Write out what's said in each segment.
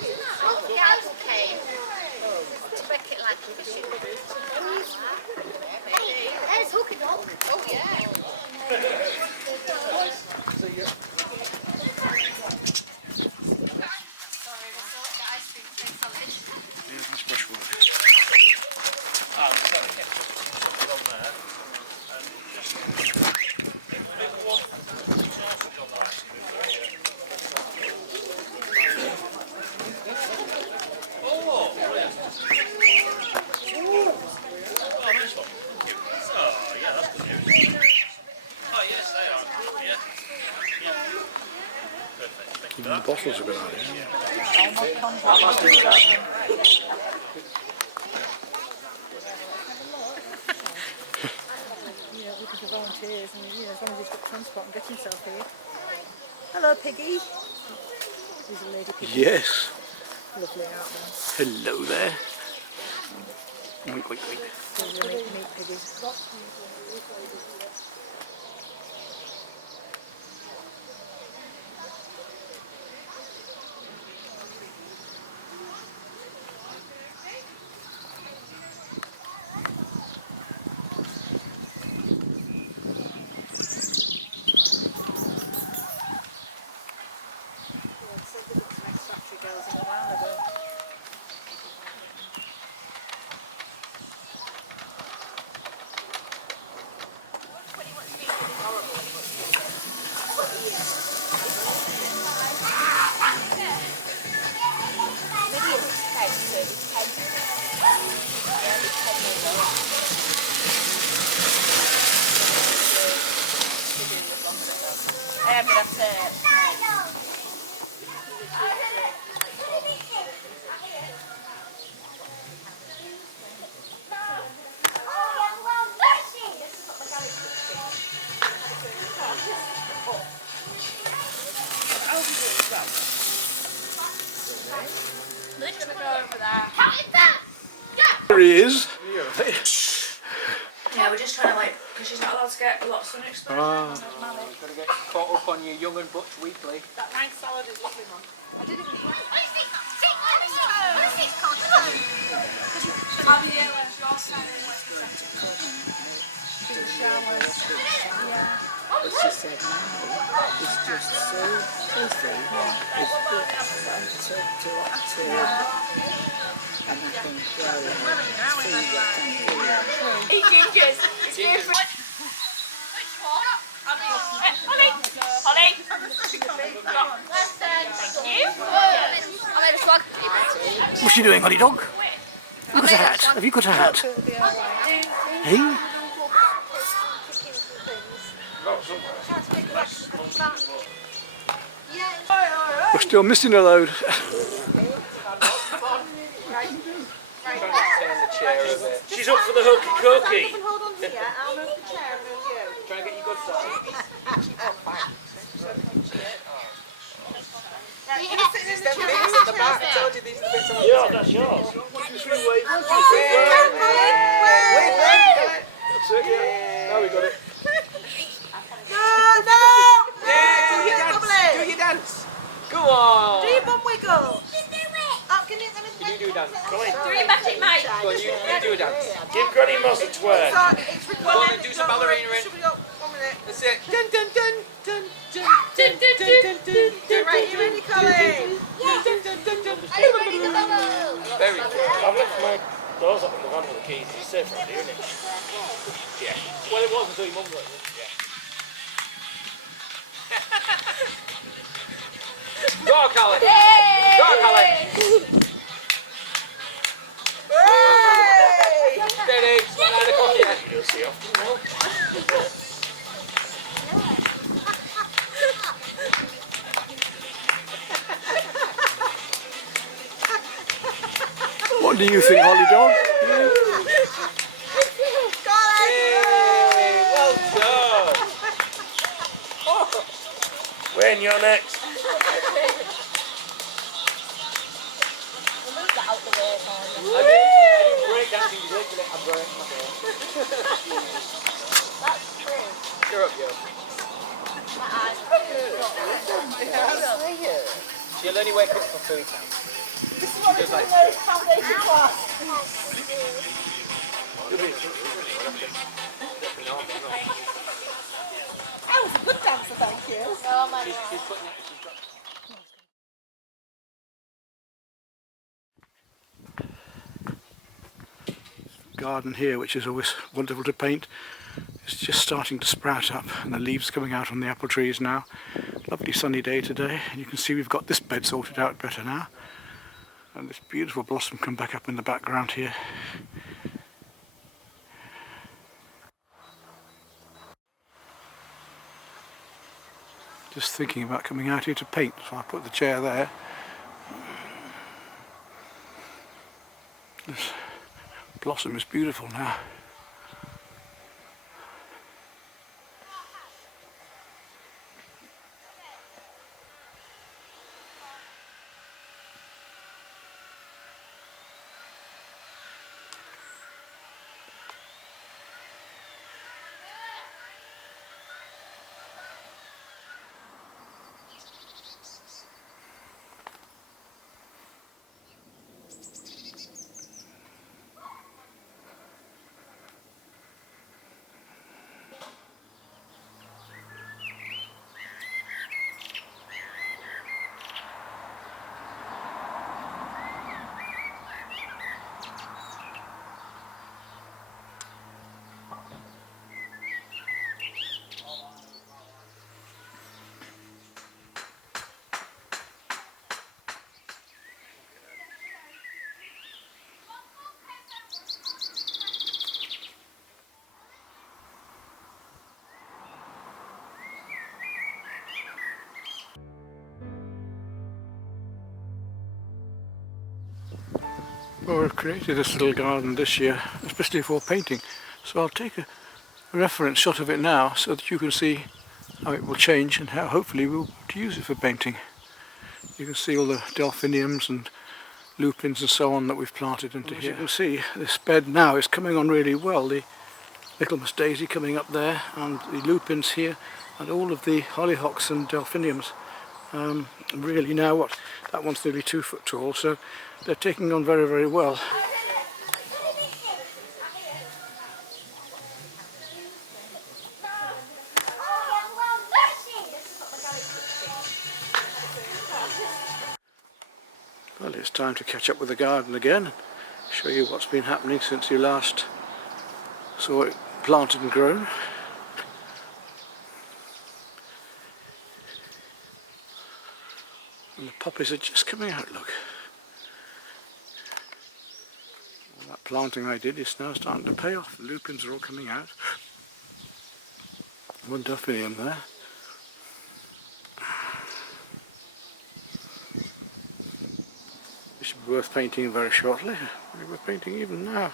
Scouts came to make it like a fishing boot. Hey, there's hooking up. Oh yeah. See you. Sorry, we're still at the ice cream place on it. Yeah, that's brushwood. Oh, so we kept something on there. And just maybe one sausage on the last move there, yeah. Oh, brilliant. Oh, nice one. Oh, yeah, that's good news. Oh, yes, they are. Yeah. Yeah. Perfect. Thank you for The that. bottles are good idea. Yeah, looking for volunteers, and as long as he's got transport and get himself here. Hello, Piggy. There's a lady Piggy. Yes. Lovely out there. Hello there. Wink, wink, wink. So we'll meet Piggies. There he is. Yeah, we're just trying to because she's not allowed to get a lot of sun exposure. Ah. Got to get caught up on your Young and Butch weekly. That nice salad is lovely, Mum. I didn't even try it. Have you your side As she said, now it's just so easy. It's good to and I think, well, see what can do. Hey, Gingers! It's good for... Which one? Holly! Holly! Thank you. I made a slug. What's she doing, honey dog? You got a hat. Have you got a hat? Hey? We're still missing a load. She's up for the hokey cokey. Hold on here, I'll move the chair and move you. Trying to get you good side. Right, you're going to sit in the chair. Bits at the back. I told you these are the bits I want Yeah, to that's yours. Wave. That's it, yeah. Now we got it. No! Yeah, do your dance. Go on. Do your bum wiggle. Can you do a dance? Go on. Do your magic, mate. Go on, you do a dance. Give Granny Moss a twerk. It's recorded. Go on and do some ballerina in. Shove it up. 1 minute. That's it. Dun dun dun dun dun Dun, dun, dun, dun, dun. Right, you ready, Colin? dun dun dun dun. Are you ready to bubble? Very good. I've left my doors up in the van with the keys. It's safe around here, isn't it? Yeah. Well, it was until your mum got it. Yeah. Go on, Colin. Go on, Colin. Steady. It's 9 o'clock yet. You'll see often now. What do you think, Holly dog? Hey, well done. When you're next. I did break dancing. You did it. I broke my door. That's true. Cheer up, yo. My eyes. She'll only wake up for food now. This is what we do in the foundation class. That was a good dancer, thank you. Oh my She's God. putting it, she's got... Garden here, which is always wonderful to paint, it's just starting to sprout up and the leaves coming out on the apple trees now. Lovely sunny day today, and you can see we've got this bed sorted out better now, and this beautiful blossom come back up in the background here. Just thinking about coming out here to paint, so I put the chair there. This blossom is beautiful now. Well, we've created this little garden this year, especially for painting, so I'll take a reference shot of it now so that you can see how it will change and how hopefully we'll be able to use it for painting. You can see all the delphiniums and lupins and so on that we've planted into here. As you can see, this bed now is coming on really well. The Michaelmas daisy coming up there, and the lupins here, and all of the hollyhocks and delphiniums. Really now, what, that one's nearly 2 foot tall, so they're taking on very, very well. Well, it's time to catch up with the garden again and show you what's been happening since you last saw it planted and grown. And the poppies are just coming out, look. All that planting I did is now starting to pay off. The lupins are all coming out. One delphinium there. This should be worth painting very shortly. Maybe we're painting even now.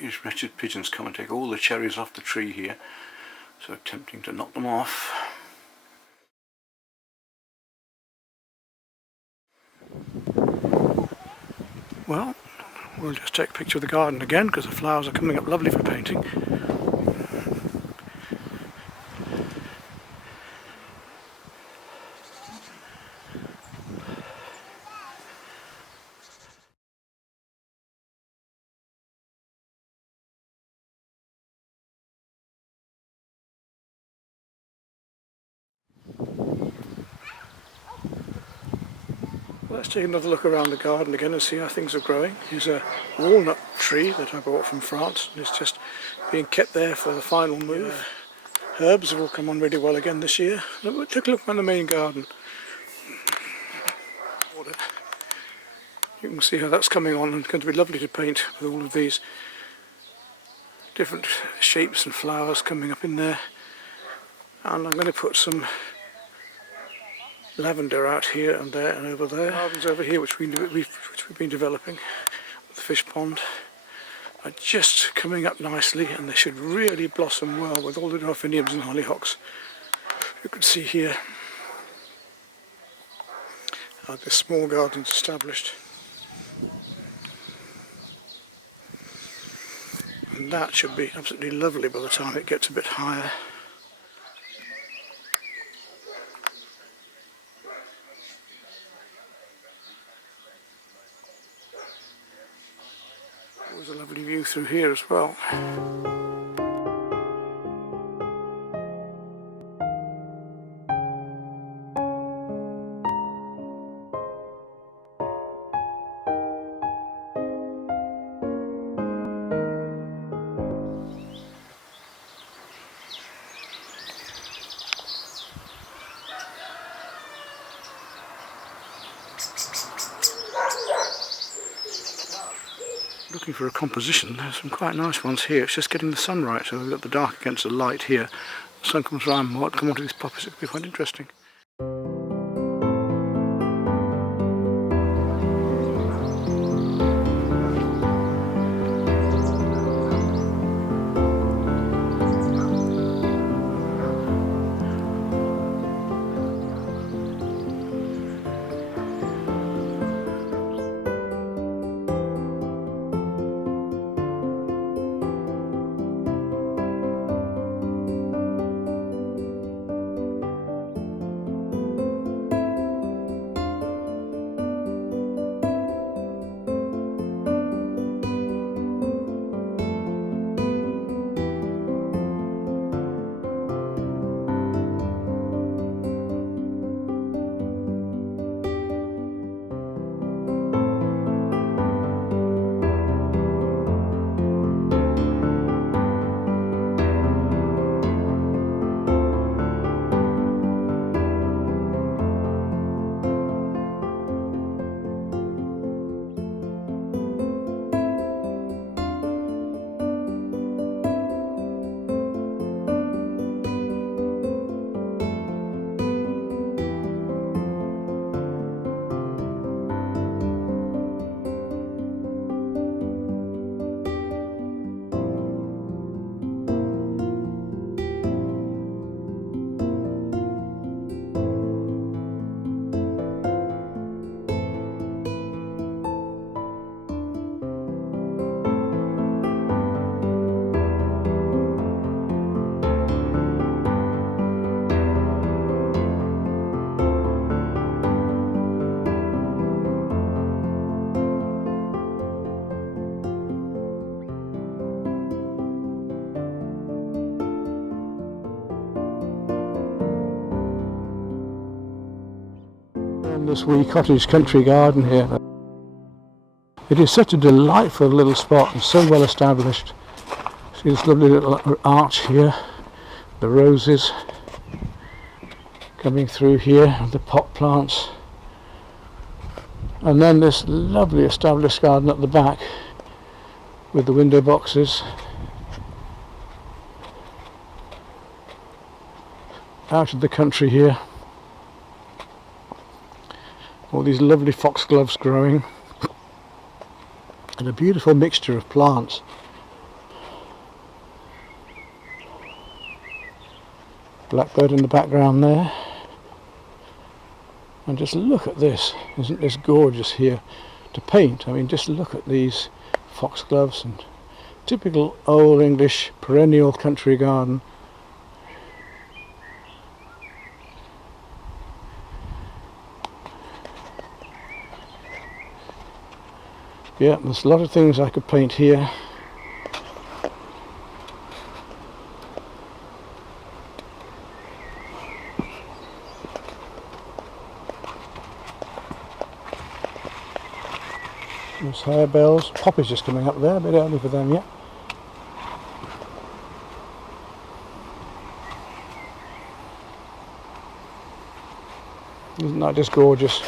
These wretched pigeons come and take all the cherries off the tree here, so tempting to knock them off. Well, we'll just take a picture of the garden again because the flowers are coming up lovely for painting. Let's take another look around the garden again and see how things are growing. Here's a walnut tree that I bought from France, and it's just being kept there for the final move. Herbs have all come on really well again this year. Take a look around the main garden. You can see how that's coming on, and it's going to be lovely to paint with all of these different shapes and flowers coming up in there. And I'm going to put some lavender out here and there and over there. Gardens over here which we've been developing. The fish pond are just coming up nicely, and they should really blossom well with all the delphiniums and hollyhocks. You can see here how this small garden's established. And that should be absolutely lovely by the time it gets a bit higher. through here as well. Looking for a composition, there's some quite nice ones here. It's just getting the sun right, so we've got the dark against the light here. The sun comes around, might come onto these poppies, it could be quite interesting. This wee cottage country garden here. It is such a delightful little spot and so well established. See this lovely little arch here, the roses coming through here, the pot plants, and then this lovely established garden at the back with the window boxes. Out of the country here. All these lovely foxgloves growing and a beautiful mixture of plants. Blackbird in the background there. And just look at this. Isn't this gorgeous here to paint? I mean, just look at these foxgloves and typical old English perennial country garden. Yeah, there's a lot of things I could paint here. There's harebells, poppies just coming up there, a bit early for them yet. Isn't that just gorgeous?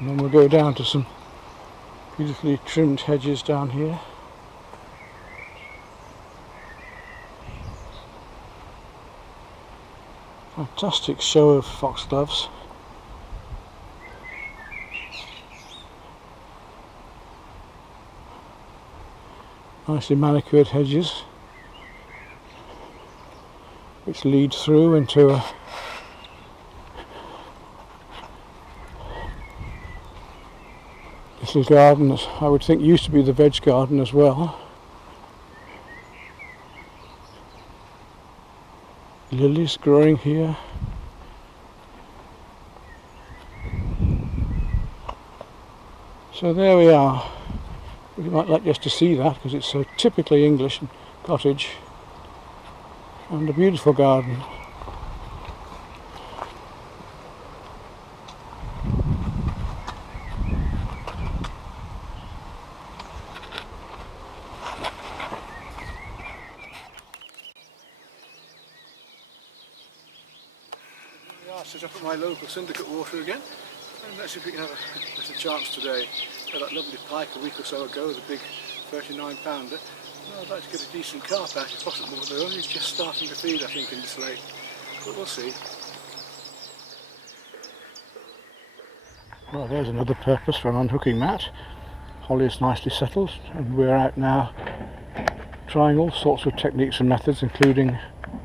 And then we'll go down to some beautifully trimmed hedges down here. Fantastic show of foxgloves. Nicely manicured hedges which lead through into a little garden that I would think used to be the veg garden as well. lilies growing here. So there we are. You might like just to see that because it's so typically English cottage and a beautiful garden. Set up at my local syndicate water again, and let's see if we can have a better chance today. Had that lovely pike a week or so ago, the big 39-pounder. Well, I'd like to get a decent carp out if possible, but they're only just starting to feed, I think, in this lake. But we'll see. Well, there's another purpose for an unhooking mat. Holly is nicely settled, and we're out now trying all sorts of techniques and methods, including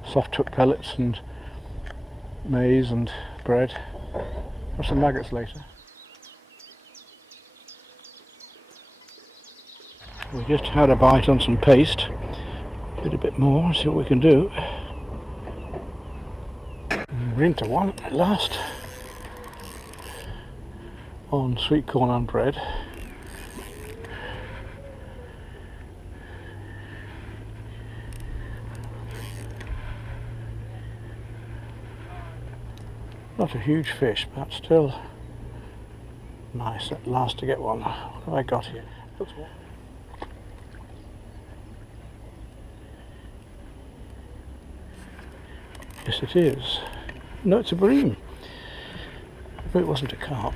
soft hook pellets and maize and bread, or some maggots later. We just had a bite on some paste, did a bit more and see what we can do. We're into one at last on sweet corn and bread. Not a huge fish, but still nice at last to get one. What have I got here? Looks warm. Yes, it is. No, it's a bream. But it wasn't a carp.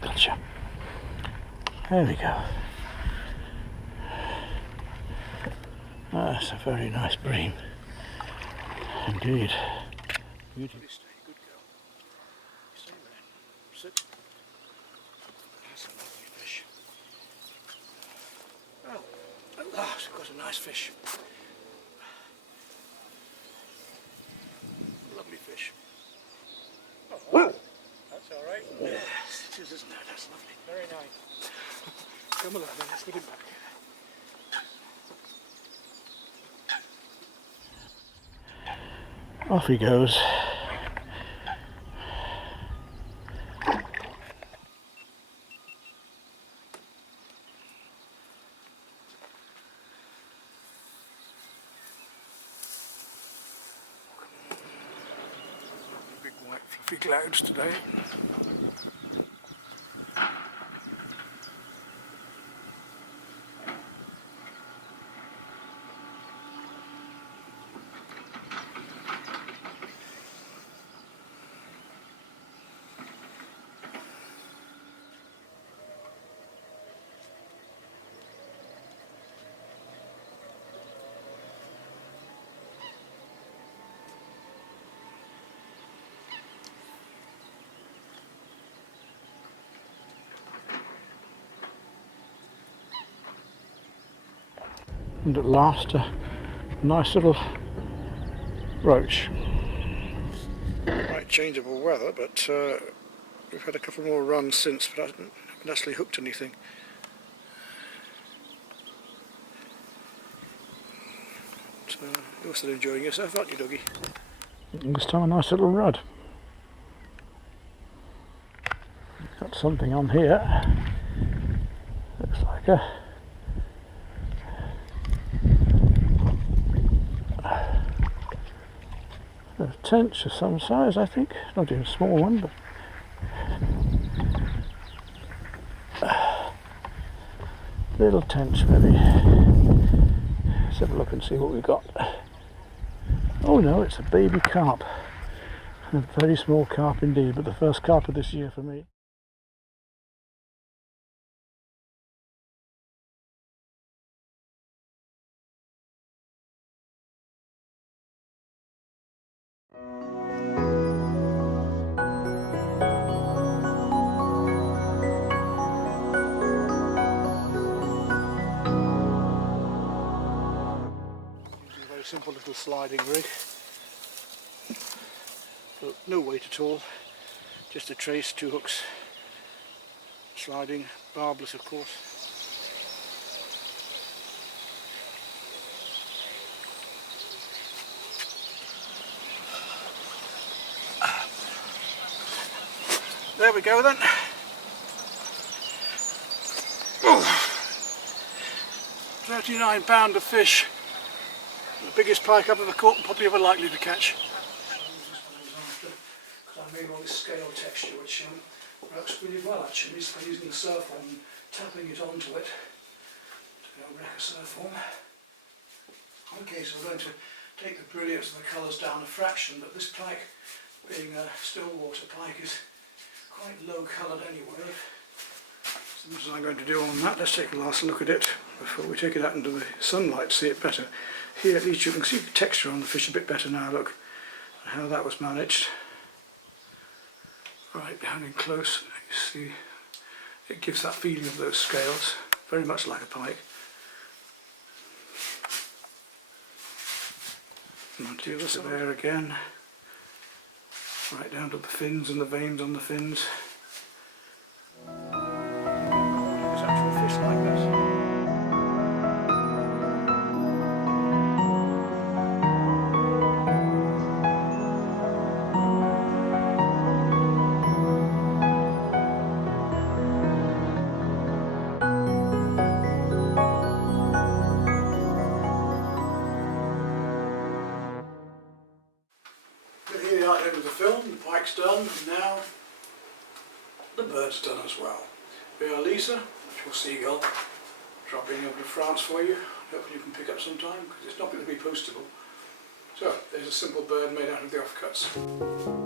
Gotcha. There we go. That's a very nice bream. Indeed. Beautiful. Good girl. Stay there. Sit. That's a lovely fish. Well, at last we've got a nice fish. Lovely fish. Oh, that's all right. Yes, it is, isn't it? That's lovely. Very nice. Come along then, let's put him back. Off he goes. Big white fluffy clouds today. And at last a nice little roach. Right, changeable weather, but we've had a couple more runs since, but I haven't actually hooked anything. So you're still enjoying yourself, aren't you, doggy? This time a nice little rudd. Got something on here. Looks like a tench of some size, I think. Not even a small one, but little tench maybe. Let's have a look and see what we've got. Oh no, it's a baby carp. A very small carp indeed, but the first carp of this year for me. Simple little sliding rig. No weight at all, just a trace, 2 hooks sliding, barbless of course. There we go then. Oh, 39 pound of fish. The biggest pike I've ever caught and probably ever likely to catch. Because I made all this scale texture which works really well actually, just by using the surf form and tapping it onto it to wreck a surf form. Okay, so we're going to take the brilliance of the colours down a fraction, but this pike, being a still water pike, is quite low coloured anyway. So this is what I'm going to do on that. Let's take a last look at it before we take it out into the sunlight to see it better. Here at least you can see the texture on the fish a bit better now, look, how that was managed. Right down in close, you see it gives that feeling of those scales, very much like a pike. And onto the other there again, right down to the fins and the veins on the fins. There's actual fish like this. Here we are at the end of the film, the pike's done, and now the bird's done as well. We are Lisa, your seagull, dropping over to France for you. Hopefully you can pick up some time, because it's not going to be postable. So, there's a simple bird made out of the offcuts.